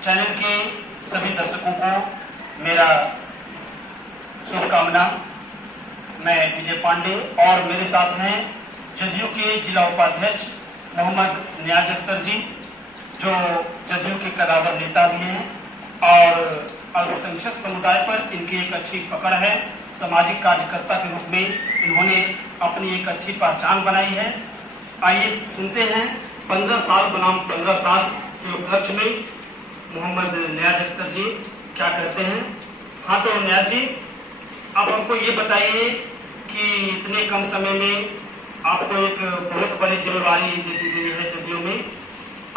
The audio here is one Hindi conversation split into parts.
चैनल के सभी दर्शकों को मेरा शुभकामना। मैं विजय पांडे और मेरे साथ हैं जदयू के जिला उपाध्यक्ष मोहम्मद नियाज अख्तर जी, जो जदयू के कदावर नेता भी हैं और अल्पसंख्यक समुदाय पर इनकी एक अच्छी पकड़ है। सामाजिक कार्यकर्ता के रूप में इन्होंने अपनी एक अच्छी पहचान बनाई है। आइए सुनते हैं 15 साल बनाम 15 साल के उपलक्ष्य में मोहम्मद नियाज अख्तर जी क्या कहते हैं। हाँ, तो नियाज जी, आप हमको ये बताइए कि इतने कम समय में आपको एक बहुत बड़ी जिम्मेवारी दे दी गई है जदयू में,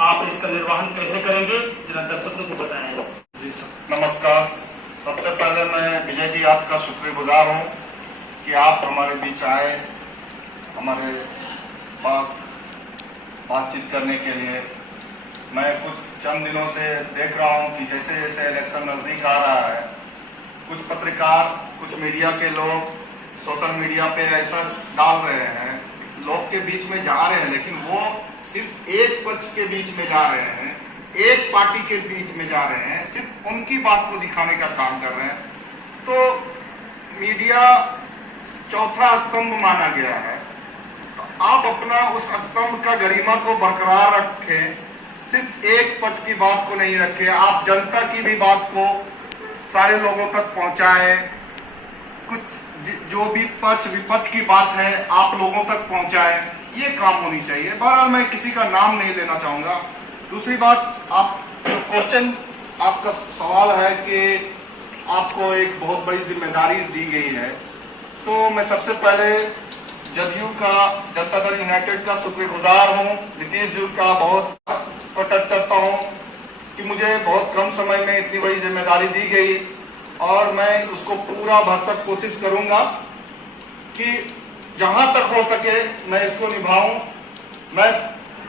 आप इसका निर्वहन कैसे करेंगे, जरा दर्शकों को बताएं। जी नमस्कार। सबसे पहले मैं विजय जी आपका शुक्रगुजार हूँ कि आप हमारे बीच आए, हमारे पास बातचीत करने के लिए। मैं कुछ चंद दिनों से देख रहा हूँ कि जैसे जैसे इलेक्शन नजदीक आ रहा है, कुछ पत्रकार, कुछ मीडिया के लोग सोशल मीडिया पे ऐसा डाल रहे हैं, लोग के बीच में जा रहे हैं, लेकिन वो सिर्फ एक पक्ष के बीच में जा रहे हैं, एक पार्टी के बीच में जा रहे हैं, सिर्फ उनकी बात को दिखाने का काम कर रहे हैं। तो मीडिया चौथा स्तंभ माना गया है, तो आप अपना उस स्तंभ का गरिमा को बरकरार रखें, सिर्फ एक पक्ष की बात को नहीं रखें, आप जनता की भी बात को सारे लोगों तक पहुंचाएं। कुछ जो भी पक्ष विपक्ष की बात है आप लोगों तक पहुंचाएं, ये काम होनी चाहिए। बहरहाल मैं किसी का नाम नहीं लेना चाहूंगा। दूसरी बात, आप जो क्वेश्चन आपका सवाल है कि आपको एक बहुत बड़ी जिम्मेदारी दी गई है, तो मैं सबसे पहले जदयू का, जनता दल यूनाइटेड का शुक्रगुजार हूँ। नीतीश जी का बहुत प्रकट करता हूँ कि मुझे बहुत कम समय में इतनी बड़ी जिम्मेदारी दी गई और मैं उसको पूरा भरसक कोशिश करूंगा कि जहां तक हो सके मैं इसको निभाऊं। मैं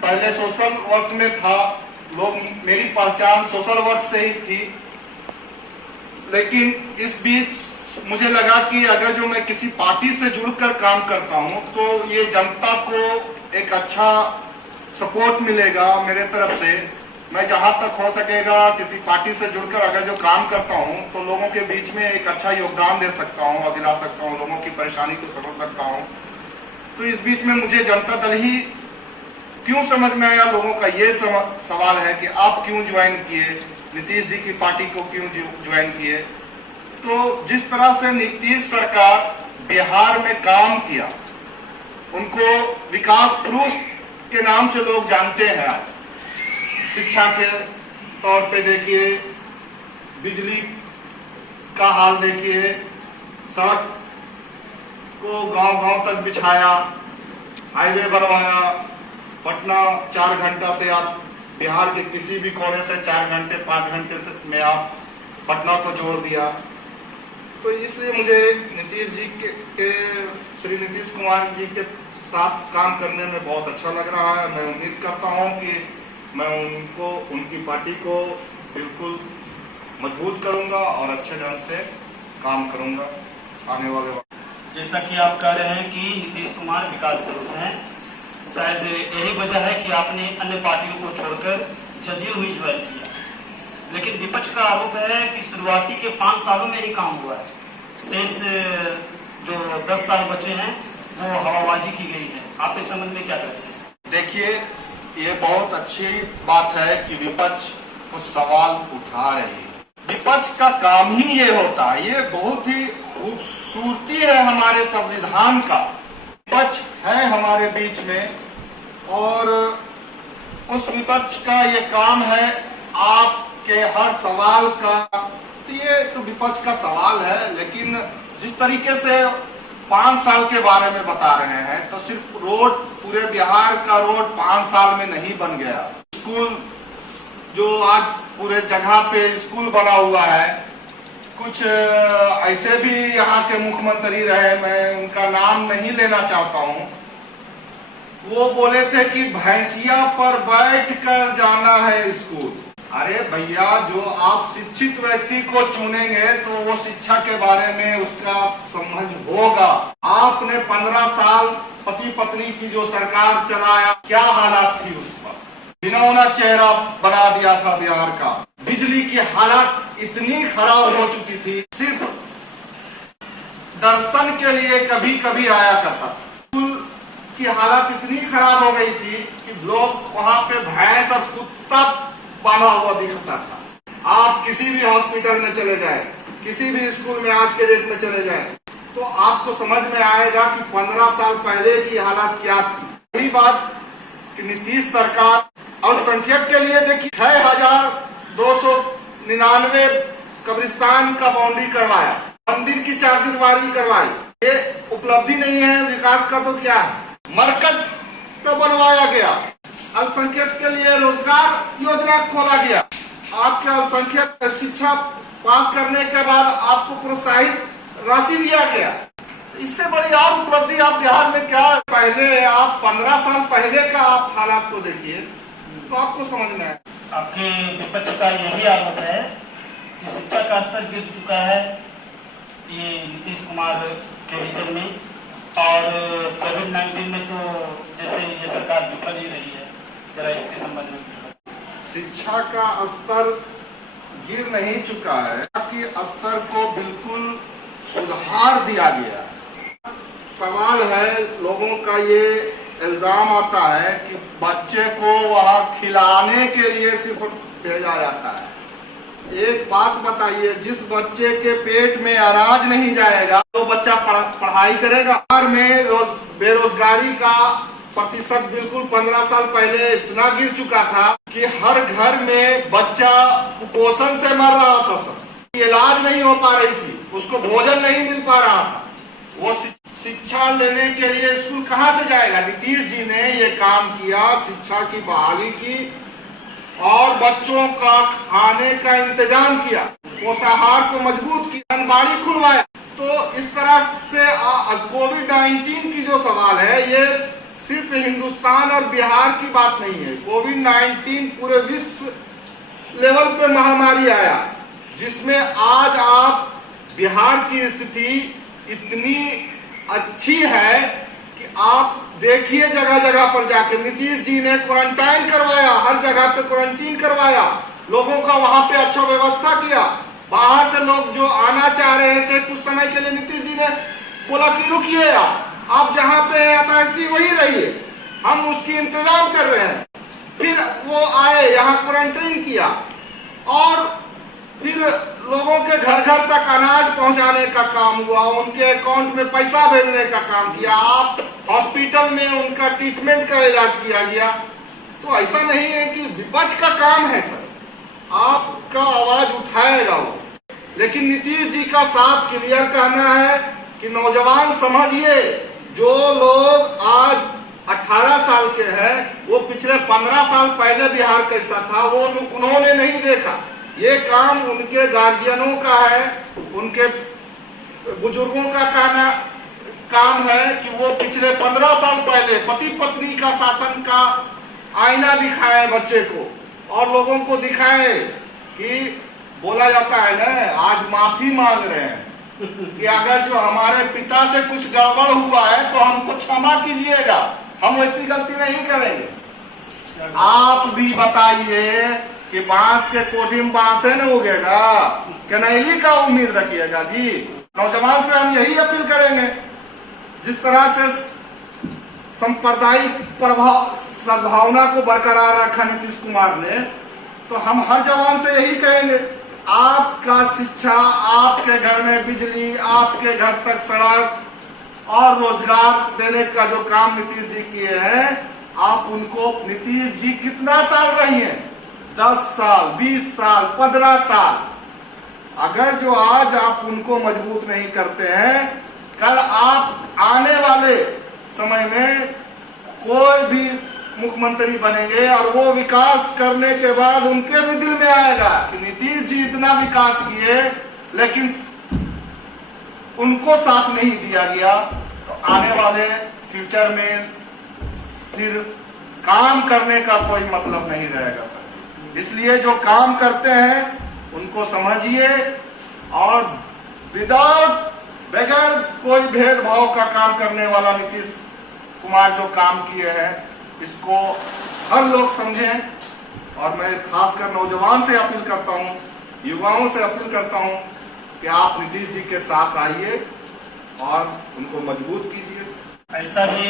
पहले सोशल वर्क में था, लोग मेरी पहचान सोशल वर्क से ही थी, लेकिन इस बीच मुझे लगा कि अगर जो मैं किसी पार्टी से जुड़कर काम करता हूं तो ये जनता को एक अच्छा सपोर्ट मिलेगा मेरे तरफ से। मैं जहां तक हो सकेगा किसी पार्टी से जुड़कर अगर जो काम करता हूं तो लोगों के बीच में एक अच्छा योगदान दे सकता हूं और दिला सकता हूं, लोगों की परेशानी को समझ सकता हूं। तो इस बीच में मुझे जनता दल ही क्यों समझ में आया, लोगों का ये सवाल है कि आप क्यों ज्वाइन किए, नीतीश जी की पार्टी को क्यों ज्वाइन किए। तो जिस तरह से नीतीश सरकार बिहार में काम किया, उनको विकास पुरुष के नाम से लोग जानते हैं। आप शिक्षा के तौर पे देखिए, बिजली का हाल देखिए, सड़क को गांव-गांव तक बिछाया, हाईवे बनवाया, पटना 4 घंटा से आप बिहार के किसी भी कोने से 4 घंटे 5 घंटे में आप पटना को जोड़ दिया। तो इसलिए मुझे नीतीश जी के श्री नीतीश कुमार जी के साथ काम करने में बहुत अच्छा लग रहा है। मैं उम्मीद करता हूं कि मैं उनको, उनकी पार्टी को बिल्कुल मजबूत करूंगा और अच्छे ढंग से काम करूंगा आने वाले वक्त। जैसा कि आप कह रहे हैं कि नीतीश कुमार विकास पुरुष हैं, शायद यही वजह है कि आपने अन्य पार्टियों को छोड़कर जदयू ही ज्वाइन किया। लेकिन विपक्ष का आरोप है कि शुरुआती के 5 सालों में ही काम हुआ है, शेष जो 10 साल बचे हैं वो हवाबाजी की गई है। आप इस संबंध में क्या कहते हैं? देखिए, ये बहुत अच्छी बात है कि विपक्ष कुछ सवाल उठा रही है। विपक्ष का काम ही ये होता है, ये बहुत ही खूबसूरती है हमारे संविधान का। विपक्ष है हमारे बीच में और उस विपक्ष का ये काम है आपके हर सवाल का, तो ये तो विपक्ष का सवाल है। लेकिन जिस तरीके से 5 साल के बारे में बता रहे हैं, तो सिर्फ रोड, पूरे बिहार का रोड 5 साल में नहीं बन गया। स्कूल जो आज पूरे जगह पे स्कूल बना हुआ है, कुछ ऐसे भी यहाँ के मुख्यमंत्री रहे, मैं उनका नाम नहीं लेना चाहता हूँ, वो बोले थे कि भैंसिया पर बैठकर जाना है स्कूल। अरे भैया, जो आप शिक्षित व्यक्ति को चुनेंगे तो वो शिक्षा के बारे में उसका समझ होगा। आपने 15 साल पति पत्नी की जो सरकार चलाया, क्या हालात थी उस पर, घिनौना चेहरा बना दिया था बिहार का। बिजली की हालत इतनी खराब हो चुकी थी, सिर्फ दर्शन के लिए कभी कभी आया करता। स्कूल की हालत इतनी खराब हो गई थी कि लोग वहां पे भैंस और कुत्ता बांधा हुआ दिखता था। आप किसी भी हॉस्पिटल में चले जाए, किसी भी स्कूल में आज के डेट में चले जाए, तो आपको समझ में आएगा कि 15 साल पहले की हालत क्या थी। यही बात कि नीतीश सरकार अल्पसंख्यक के लिए देखिए 6299 कब्रिस्तान का बाउंड्री करवाया, मंदिर की चारदीवारी करवाई। ये उपलब्धि नहीं है विकास का तो क्या है? मरकज तो बनवाया गया, अल्पसंख्यक के लिए रोजगार योजना खोला गया। आपके अल्पसंख्यक शिक्षा पास करने के बाद आपको प्रोत्साहित राशि दिया गया। इससे बड़ी और उपलब्धि आप बिहार में क्या? पहले आप 15 साल पहले का आप हालात को देखिए तो आपको समझ में आए। आपके विपक्ष का यह भी आरोप है कि शिक्षा का स्तर गिर चुका है ये नीतीश कुमार के विजन में, और कोविड-19 में तो जैसे ये सरकार विफल ही रही है। जरा इसके संबंध में शिक्षा का स्तर गिर नहीं चुका है कि स्तर को बिल्कुल सुधार दिया गया। सवाल है, लोगों का ये इल्जाम आता है कि बच्चे को वहाँ खिलाने के लिए सिर्फ भेजा जाता है। एक बात बताइए, जिस बच्चे के पेट में अनाज नहीं जाएगा तो बच्चा पढ़ाई करेगा? बिहार में बेरोजगारी का प्रतिशत बिल्कुल 15 साल पहले इतना गिर चुका था कि हर घर में बच्चा कुपोषण से मर रहा था। सब इलाज नहीं हो पा रही थी, उसको भोजन नहीं मिल पा रहा था। वो शिक्षा लेने के लिए स्कूल कहाँ से जाएगा? नीतीश जी ने ये काम किया, शिक्षा की बहाली की और बच्चों का खाने का इंतजाम किया, पोषाहार को मजबूत किया, आंगनबाड़ी खुलवाया। तो इस तरह से कोविड-19 की जो सवाल है, ये सिर्फ हिंदुस्तान और बिहार की बात नहीं है। कोविड-19 पूरे विश्व लेवल पे महामारी आया, जिसमें आज आप बिहार की स्थिति इतनी अच्छी है कि आप देखिए जगह जगह पर जाकर नीतीश जी ने क्वारंटाइन करवाया, हर जगह पे क्वारंटीन करवाया, लोगों का वहां पे अच्छा व्यवस्था किया। बाहर से लोग जो आना चाह रहे थे कुछ समय के लिए, नीतीश जी ने बोला कि रुकिए, आप जहाँ पे यथास्थिति वही रहिए, हम उसकी इंतजाम कर रहे हैं। फिर वो आए, यहाँ क्वारंटाइन किया और फिर लोगों के घर घर तक अनाज पहुंचाने का काम हुआ, उनके अकाउंट में पैसा भेजने का काम किया, आप हॉस्पिटल में उनका ट्रीटमेंट का इलाज किया गया। तो ऐसा नहीं है कि विपक्ष का काम है सर, आपका आवाज उठाएगा वो। लेकिन नीतीश जी का साफ क्लियर कहना है कि नौजवान समझिए, जो लोग आज 18 साल के हैं वो पिछले 15 साल पहले बिहार कैसा था वो उन्होंने नहीं देखा। ये काम उनके गार्जियनों का है, उनके बुजुर्गों का काम है कि वो पिछले 15 साल पहले पति पत्नी का शासन का आईना दिखाए बच्चे को और लोगों को दिखाए कि बोला जाता है ना, आज माफी मांग रहे हैं कि अगर जो हमारे पिता से कुछ गड़बड़ हुआ है तो हमको क्षमा कीजिएगा, हम ऐसी गलती नहीं करेंगे। आप भी बताइए कि बांस के कोठी में बांसे न उगेगा, कनैली का उम्मीद रखिएगा जी। नौजवान से हम यही अपील करेंगे, जिस तरह से सांप्रदायिक सद्भावना को बरकरार रखा नीतीश कुमार ने, तो हम हर जवान से यही कहेंगे, आपका शिक्षा, आपके घर में बिजली, आपके घर तक सड़क और रोजगार देने का जो काम नीतीश जी किए हैं, आप उनको, नीतीश जी कितना साल रही हैं? 10 साल, 20 साल, 15 साल। अगर जो आज आप उनको मजबूत नहीं करते हैं, कल आप आने वाले समय में कोई भी मुख्यमंत्री बनेंगे और वो विकास करने के बाद उनके भी दिल में आएगा कि नीतीश जी इतना विकास किए लेकिन उनको साथ नहीं दिया गया, तो आने वाले फ्यूचर में फिर काम करने का कोई मतलब नहीं रहेगा सर। इसलिए जो काम करते हैं उनको समझिए और विदाउट, बगैर कोई भेदभाव का काम करने वाला नीतीश कुमार जो काम किए हैं, इसको हर लोग समझें और मैं खासकर नौजवान से अपील करता हूं, युवाओं से अपील करता हूं कि आप नीतीश जी के साथ आइए और उनको मजबूत कीजिए। ऐसा भी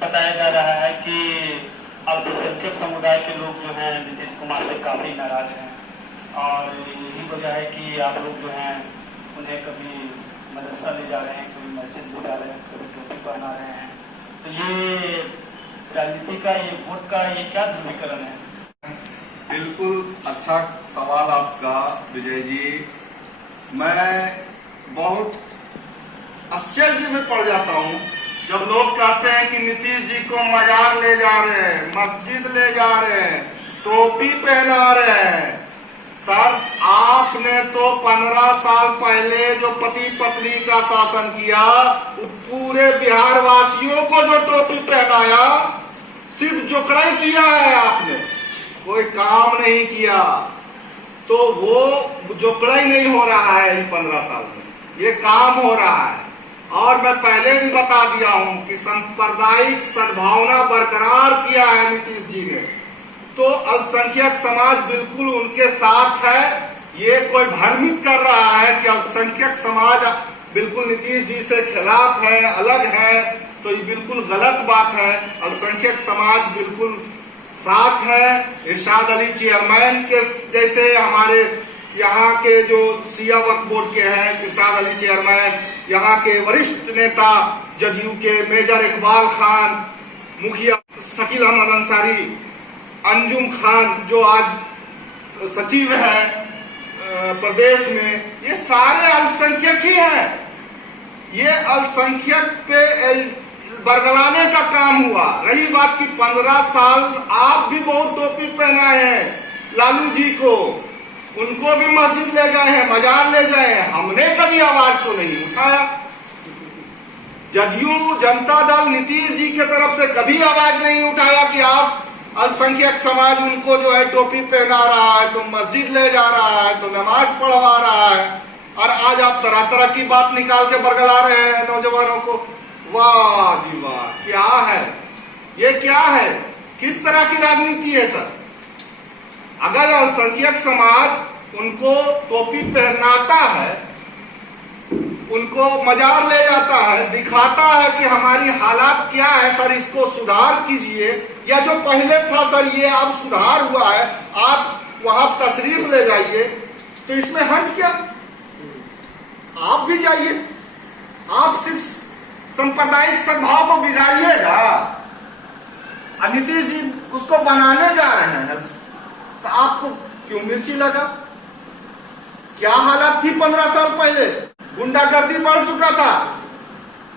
बताया जा रहा है कि अल्पसंख्यक समुदाय के लोग जो हैं नीतीश कुमार से काफी नाराज हैं और यही वजह है कि आप लोग जो हैं उन्हें कभी मदरसा ले जा रहे हैं, कभी मस्जिद ले जा रहे हैं, कभी टोपी पहना रहे हैं। तो ये राजनीति का, ये वोट का, ये क्या ध्रुवीकरण है? बिल्कुल अच्छा सवाल आपका विजय जी। मैं बहुत आश्चर्य में पड़ जाता हूँ जब लोग कहते हैं कि नीतीश जी को मजार ले जा रहे हैं, मस्जिद ले जा रहे हैं, टोपी पहना रहे हैं। सर, आपने तो 15 साल पहले जो पति पत्नी का शासन किया, पूरे बिहार वासियों को जो टोपी पहनाया, सिर्फ जोकड़ाई किया है आपने, कोई काम नहीं किया। तो वो जोकड़ाई नहीं हो रहा है इन 15 साल में, ये काम हो रहा है। और मैं पहले भी बता दिया हूं कि सांप्रदायिक सद्भावना बरकरार किया है नीतीश जी ने, तो अल्पसंख्यक समाज बिल्कुल उनके साथ है। ये कोई भ्रमित कर रहा है कि अल्पसंख्यक समाज बिल्कुल नीतीश जी से खिलाफ है, अलग है, तो ये बिल्कुल गलत बात है। अल्पसंख्यक समाज बिल्कुल साथ है। इरशाद अली चेयरमैन के जैसे हमारे यहाँ के जो सिया वक्फ बोर्ड के हैं, इरशाद अली चेयरमैन, यहाँ के वरिष्ठ नेता जदयू के मेजर इकबाल खान, मुखिया शकील अहमद अंसारी, अंजुम खान जो आज सचिव है प्रदेश में, ये सारे अल्पसंख्यक ही हैं। ये अल्पसंख्यक पे बरगलाने का काम हुआ। रही बात की 15 साल आप भी बहुत टोपी पहनाए हैं लालू जी को, उनको भी मस्जिद ले गए हैं, मजार ले गए हैं, हमने कभी आवाज तो नहीं उठाया। जदयू जनता दल नीतीश जी की तरफ से कभी आवाज नहीं उठाया कि आप अल्पसंख्यक समाज उनको जो है टोपी पहना रहा है, तो मस्जिद ले जा रहा है, तो नमाज पढ़वा रहा है, और आज आप तरह तरह की बात निकाल के बरगला रहे हैं नौजवानों को। वाह जी वाह, क्या है ये, क्या है, किस तरह की राजनीति है सर? अगर अल्पसंख्यक समाज उनको टोपी पहनाता है, उनको मजार ले जाता है, दिखाता है कि हमारी हालात क्या है सर, इसको सुधार कीजिए, या जो पहले था सर ये अब सुधार हुआ है, आप वहां तशरीफ ले जाइए, तो इसमें हर्ज क्या? आप भी जाइए, आप सिर्फ सांप्रदायिक सद्भाव को बिगाड़िएगा। नीतीश जी उसको बनाने जा रहे हैं, तो आपको क्यों मिर्ची लगा? क्या हालत थी 15 साल पहले? गुंडागर्दी बढ़ चुका था,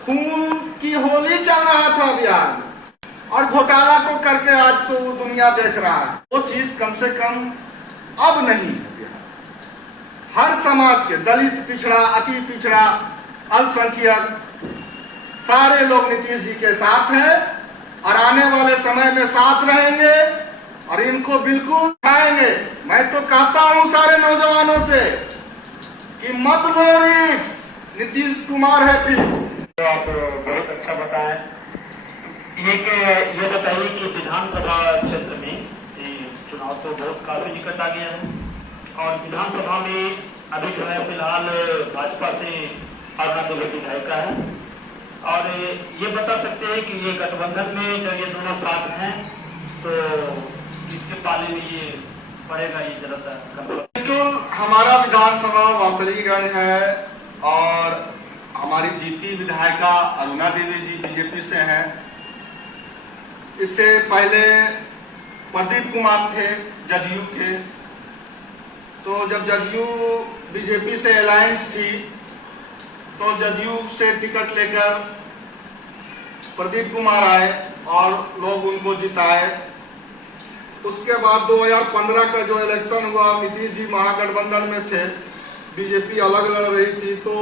खून की होली चल रहा था बिहार में, और घोटाला को करके आज तो दुनिया देख रहा है। वो चीज कम से कम अब नहीं है बिहार। हर समाज के, दलित, पिछड़ा, अति पिछड़ा, अल्पसंख्यक, सारे लोग नीतीश जी के साथ हैं और आने वाले समय में साथ रहेंगे और इनको बिल्कुल उठाएंगे। मैं तो कहता हूं सारे नौजवानों से कि मत लो रिस्क, नीतीश कुमार है फिक्स। तो आप बहुत अच्छा बताएं। ये बताइए कि विधानसभा क्षेत्र में चुनाव तो बहुत काफी निकट आ गया है और विधानसभा में अभी जो है फिलहाल भाजपा से अरुणा देवी विधायिका है, और ये बता सकते हैं कि ये गठबंधन में जब ये दोनों साथ हैं तो किसके पाले में ये पड़ेगा, ये जरा सा बिल्कुल हमारा विधानसभा वासलीगंज है और हमारी जीती विधायिका अरुणा देवी जी बीजेपी से हैं। इससे पहले प्रदीप कुमार थे जदयू के, तो जब जदयू बीजेपी से अलायंस थी तो जदयू से टिकट लेकर प्रदीप कुमार आए और लोग उनको जिताए। उसके बाद 2015 का जो इलेक्शन हुआ, नीतीश जी महागठबंधन में थे, बीजेपी अलग लड़ रही थी, तो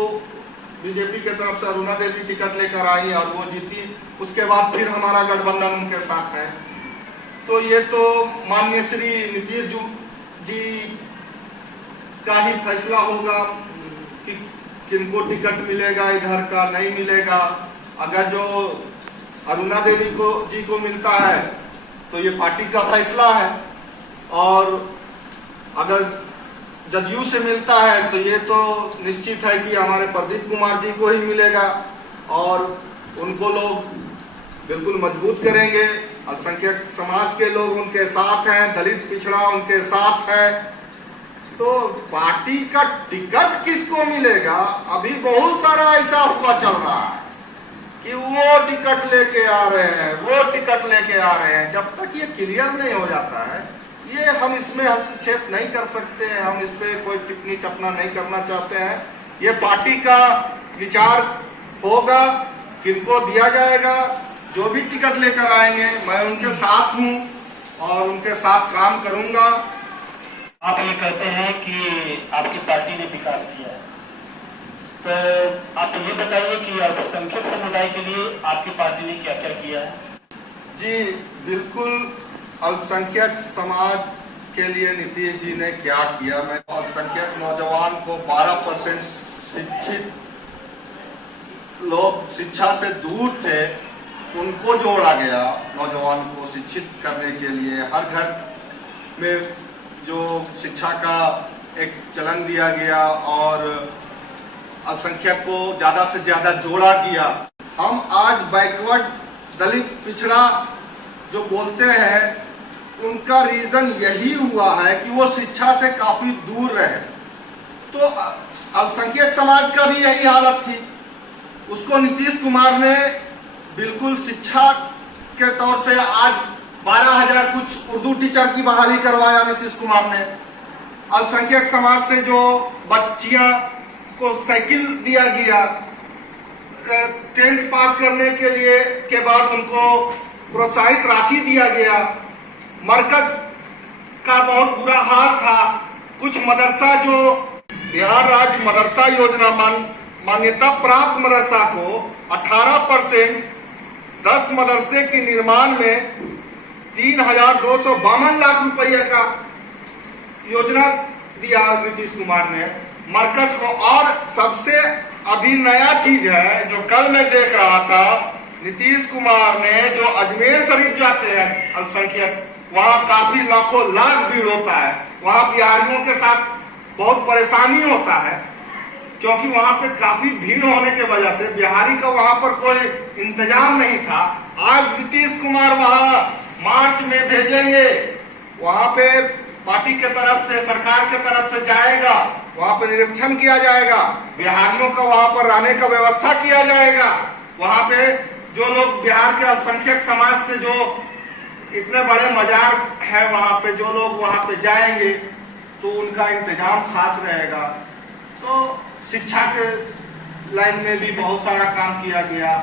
बीजेपी के तरफ से अरुणा देवी टिकट लेकर आई और वो जीती। उसके बाद फिर हमारा गठबंधन उनके साथ है। तो ये तो माननीय श्री नीतीश जी का ही फैसला होगा कि किनको टिकट मिलेगा, इधर का नहीं मिलेगा। अगर जो अरुणा देवी जी को मिलता है तो ये पार्टी का फैसला है, और अगर जदयू से मिलता है तो ये तो निश्चित है कि हमारे प्रदीप कुमार जी को ही मिलेगा और उनको लोग बिल्कुल मजबूत करेंगे। अल्पसंख्यक समाज के लोग उनके साथ हैं, दलित पिछड़ा उनके साथ है। तो पार्टी का टिकट किसको मिलेगा, अभी बहुत सारा ऐसा अफवाह चल रहा है कि वो टिकट लेके आ रहे हैं, वो टिकट लेके आ रहे हैं। जब तक ये क्लियर नहीं हो जाता है, ये हम इसमें हस्तक्षेप नहीं कर सकते हैं, हम इस पे कोई टिप्पणी टपना नहीं करना चाहते हैं। ये पार्टी का विचार होगा, किनको दिया जाएगा, जो भी टिकट लेकर आएंगे मैं उनके साथ हूं और उनके साथ काम करूंगा। आप ये कहते हैं कि आपकी पार्टी ने विकास किया है, तो आप ये बताइए कि अल्पसंख्यक समुदाय के लिए आपकी पार्टी ने क्या क्या किया है। जी बिल्कुल, अल्पसंख्यक समाज के लिए नीतीश जी ने क्या किया। मैं अल्पसंख्यक नौजवान को 12% शिक्षित लोग शिक्षा से दूर थे, उनको जोड़ा गया। नौजवान को शिक्षित करने के लिए हर घर में जो शिक्षा का एक चलन दिया गया और अल्पसंख्यक को ज्यादा से ज्यादा जोड़ा गया। हम आज बैकवर्ड दलित पिछड़ा जो बोलते हैं, उनका रीजन यही हुआ है कि वो शिक्षा से काफी दूर रहे। तो अल्पसंख्यक समाज का भी यही हालत थी। उसको नीतीश कुमार ने बिल्कुल शिक्षा के तौर से आज 12,000 कुछ उर्दू टीचर की बहाली करवाया नीतीश कुमार ने। अल्पसंख्यक समाज से जो बच्चियां को साइकिल दिया गया, 10th पास करने के लिए के बाद उनको प्रोत्साहित राशि दिया गया। मरकज का बहुत बुरा हाल था। कुछ मदरसा जो बिहार राज्य मदरसा योजना मान्यता प्राप्त मदरसा को 18% 10 मदरसे के निर्माण में 3,252 लाख रुपये का योजना दिया नीतीश कुमार ने मरकज को। और सबसे अभी नया चीज है जो कल मैं देख रहा था, नीतीश कुमार ने जो अजमेर शरीफ जाते हैं अल्पसंख्यक, वहां काफी लाखों लाख भीड़ होता है। वहां बिहारियों के साथ बहुत परेशानी होता है, क्योंकि वहां पे काफी भीड़ होने की वजह से बिहारी का वहां पर कोई इंतजाम नहीं था। आज नीतीश कुमार वहां मार्च में भेजेंगे, वहां पे पार्टी के तरफ से, सरकार के तरफ से जाएगा, वहां पे निरीक्षण किया जाएगा, बिहारियों का वहां पर रहने का व्यवस्था किया जाएगा। वहां पे जो लोग बिहार के अल्पसंख्यक समाज से जो इतने बड़े मजार है, वहां पे जो लोग वहां पे जाएंगे तो उनका इंतजाम खास रहेगा। तो शिक्षा के लाइन में भी बहुत सारा काम किया गया।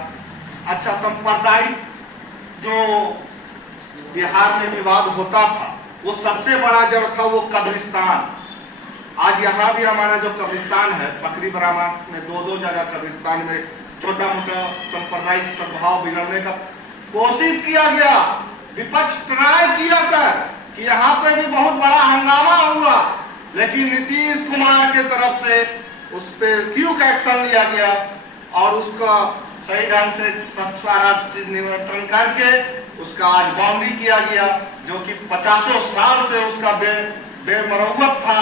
अच्छा, सांप्रदायिक जो बिहार में विवाद होता था, वो सबसे बड़ा जड़ था वो कब्रिस्तान। आज यहाँ भी हमारा जो कब्रिस्तान है पकड़ी बरामा में, 2 जगह कब्रिस्तान में छोटा मोटा सांप्रदायिक सद्भाव बिगड़ने का कोशिश किया गया। विपक्ष ट्राई किया सर कि यहाँ पे भी बहुत बड़ा हंगामा हुआ, लेकिन नीतीश कुमार के तरफ से उस पर क्विक एक्शन लिया गया और उसका सही ढंग से सब सारा चीज नियंत्रण करके उसका आज बाउंड्री किया गया, जो कि 50 साल से उसका बेमरौवत था।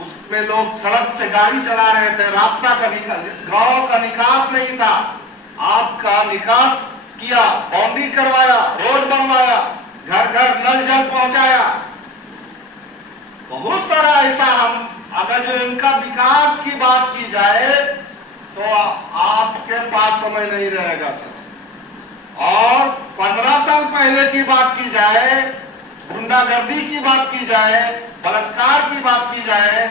उसमें लोग सड़क से गाड़ी चला रहे थे, रास्ता का निकास, जिस गांव का निकास नहीं था, आपका निकास किया, बाउंड्री करवाया, रोड बनवाया, घर घर नल जल पहुंचाया। बहुत सारा ऐसा, हम अगर जो इनका विकास की बात की जाए तो आपके पास समय नहीं रहेगा सर। और 15 साल पहले की बात की जाए, गुंडागर्दी की बात की जाए, बलात्कार की बात की जाए,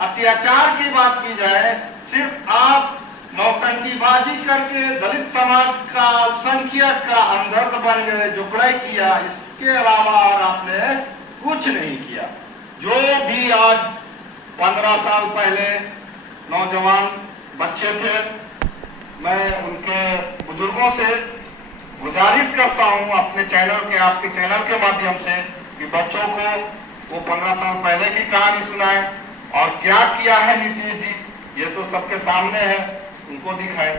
अत्याचार की बात की जाए, सिर्फ आप नौटंकीबाजी करके दलित समाज का, अल्पसंख्यक का हमदर्द बन गए, जुकड़ाई किया। इसके अलावा और आपने कुछ नहीं किया। जो भी आज 15 साल पहले नौजवान बच्चे थे, मैं उनके बुजुर्गों से गुजारिश करता हूं अपने चैनल के, आपके चैनल के माध्यम से, कि बच्चों को वो 15 साल पहले की कहानी सुनाए और क्या किया है नीतीश जी, ये तो सबके सामने है, उनको दिखाए।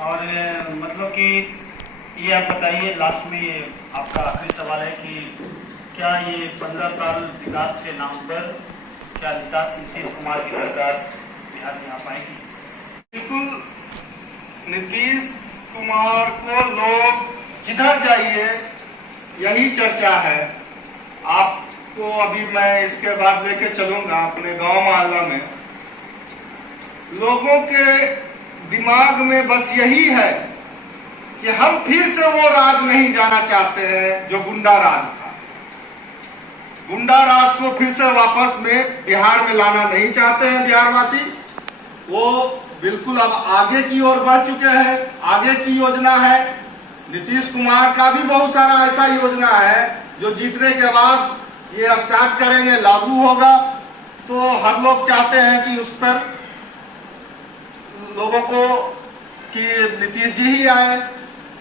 और मतलब कि ये आप बताइए, लास्ट में ये आपका आखिरी सवाल है कि क्या ये 15 साल विकास के नाम पर क्या नीतीश कुमार की सरकार बिहार में आ पाएगी? बिल्कुल नीतीश कुमार को लोग जिधर जाइए यही चर्चा है। आपको अभी मैं इसके बाद लेके चलूंगा अपने गांव मोहल्ला में। लोगों के दिमाग में बस यही है कि हम फिर से वो राज नहीं जाना चाहते हैं जो गुंडा राज था। गुंडा राज को फिर से वापस में बिहार में लाना नहीं चाहते हैं बिहारवासी। वो बिल्कुल अब आगे की ओर बढ़ चुके हैं। आगे की योजना है, नीतीश कुमार का भी बहुत सारा ऐसा योजना है जो जीतने के बाद ये स्टार्ट करेंगे, लागू होगा। तो हर लोग चाहते हैं कि उस पर लोगों को कि नीतीश जी ही आए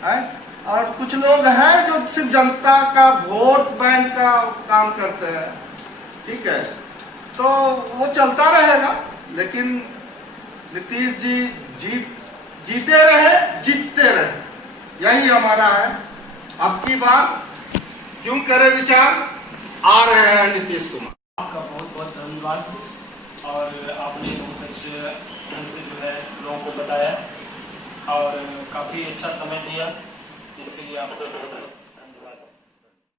है? और कुछ लोग हैं जो सिर्फ जनता का वोट बैंक का काम करते हैं। ठीक है, तो वो चलता रहेगा, लेकिन नीतीश जी जीते रहे, जीतते रहे, यही हमारा है। अब की बार क्यों करे विचार, आ रहे हैं नीतीश कुमार। आपका बहुत बहुत धन्यवाद और आपने बहुत अच्छे ढंग से जो है लोगों को बताया और काफ़ी अच्छा समय दिया, इसके लिए आपको बहुत